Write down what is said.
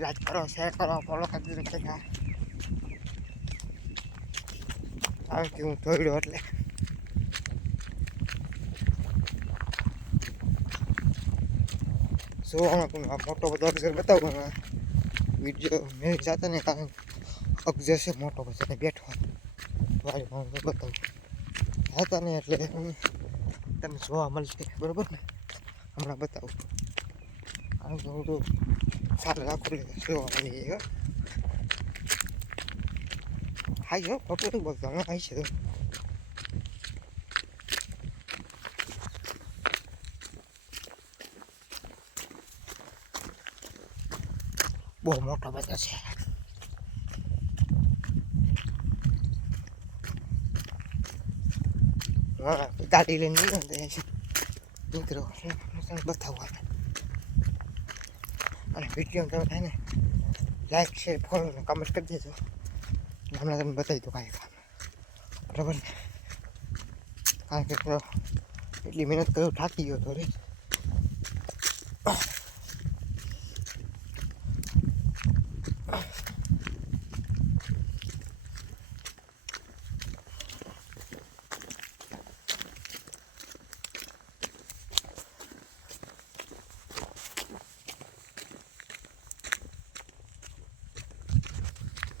Like કરો, share કરો, follow કરી દીધું છે. આવે કે હું દોડ્યો એટલે જોવામાં તમે આ મોટો બધો અક્ષર બતાવો. વિડીયો મેં જાતા ને કારણ અક્ષર છે મોટો બધો બેઠો વાળી હું બતાવું હતા ને એટલે તમે જોવા મળશે બરોબર ને. હમણાં બતાવું કારણ કે હું તો સારું રાખું જોવા મળી જાય. હા જો ખોટું નથી બોલતો, હમણાં આવી છે તો બહુ મોટો બધો છે. હા ગાડી લઈને નીકળો બતાવવા અને વિડીયો તમે થાય ને લાઈક શેર ફોલો ને કમેન્ટ કરી દેજો. હમણાં તમે બતાવી દો કાંઈ કામ બરાબર ને. કારણ કે એટલી મહેનત કર્યો થાકી ગયો તો રે.